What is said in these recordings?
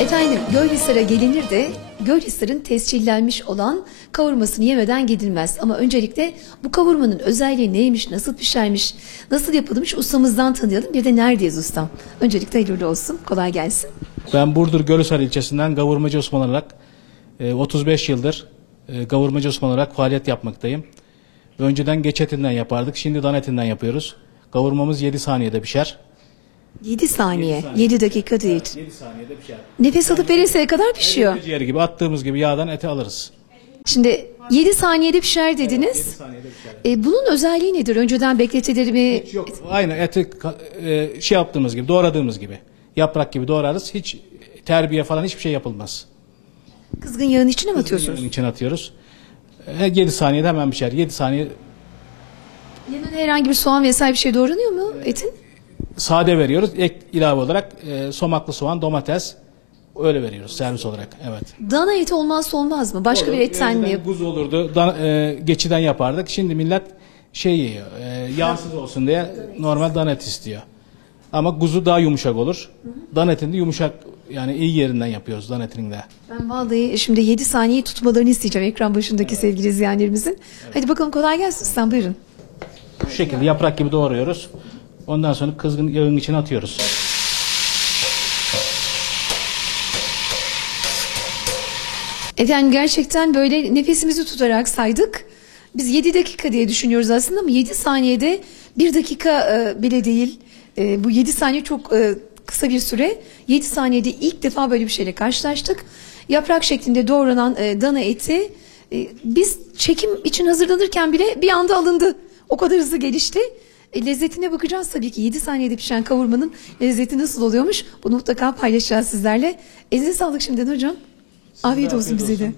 Efendim, Gölhisar'a gelinir de Gölhisar'ın tescillenmiş olan kavurmasını yemeden gidilmez. Ama öncelikle bu kavurmanın özelliği neymiş, nasıl pişermiş, nasıl yapılmış ustamızdan tanıyalım. Bir de neredeyiz ustam? Öncelikle hayırlı olsun, kolay gelsin. Ben Burdur Gölhisar ilçesinden Kavurmacı Osman olarak 35 yıldır Kavurmacı Osman olarak faaliyet yapmaktayım. Önceden geç etinden yapardık, şimdi dana etinden yapıyoruz. Kavurmamız 7 saniyede pişer. 7 saniye, 7 dakika değil. 7 saniyede pişer. Nefes alıp verirseye kadar pişiyor. Ciğer gibi attığımız gibi yağdan eti alırız. Şimdi 7 saniyede pişer dediniz. 7 saniyede pişer. Bunun özelliği nedir? Önceden bekletilir mi? Hiç yok. Aynı eti şey yaptığımız gibi, doğradığımız gibi. Yaprak gibi doğrarız. Hiç terbiye falan hiçbir şey yapılmaz. Kızgın yağın içine mi atıyorsunuz? Yağın içine atıyoruz. 7 saniyede hemen pişer. 7 saniye Yanına herhangi bir soğan vesaire bir şey doğranıyor mu etin? sade veriyoruz. Ek ilave olarak somaklı soğan, domates öyle veriyoruz servis olarak. Evet. Dana eti olmazsa olmaz mı? Başka Olur. bir etten mi? Önceden Buz olurdu. Geçiden yapardık. Şimdi millet şey yiyor. Yağsız olsun diye normal dana eti istiyor. Ama kuzu daha yumuşak olur. Dana etini de yumuşak, yani iyi yerinden yapıyoruz dana etinin de. Ben vallahi şimdi 7 saniyeyi tutmalarını isteyeceğim ekran başındaki sevgili izleyenlerimizin. Hadi bakalım kolay gelsin sen buyurun. Bu şekilde yaprak gibi doğruyoruz. Ondan sonra kızgın yağın içine atıyoruz. Efendim gerçekten böyle nefesimizi tutarak saydık. Biz 7 dakika diye düşünüyoruz aslında ama 7 saniyede 1 dakika bile değil. Bu 7 saniye çok kısa bir süre. 7 saniyede ilk defa böyle bir şeyle karşılaştık. Yaprak şeklinde doğranan dana eti biz çekim için hazırlanırken bile bir anda alındı. O kadar hızlı gelişti. Lezzetine bakacağız tabii ki. 7 saniyede pişen kavurmanın lezzeti nasıl oluyormuş? Bunu mutlaka paylaşacağız sizlerle. Elinize sağlık şimdiden hocam. Afiyet olsun bize de.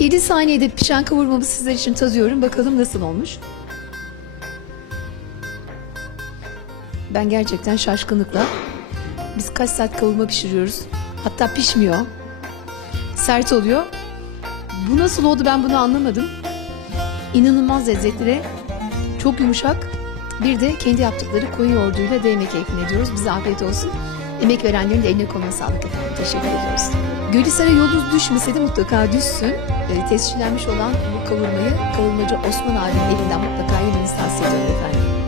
Yedi saniyede pişen kavurmamı sizler için tadıyorum. Bakalım nasıl olmuş. Ben gerçekten şaşkınlıkla. Biz kaç saat kavurma pişiriyoruz. Hatta pişmiyor. Sert oluyor. Bu nasıl oldu ben bunu anlamadım. İnanılmaz lezzetli. Çok yumuşak. Bir de kendi yaptıkları koyun yoğurduyla değme keyfine ediyoruz. Bize afiyet olsun. Emek verenlerin de eline koluna sağlık efendim. Teşekkür ediyoruz. Gölhisar'a yolunuz düşmese de mutlaka düşsün. Tescillenmiş olan bu kavurmayı kavurmacı Osman abinin elinden mutlaka yemenizi tavsiye ediyorum efendim.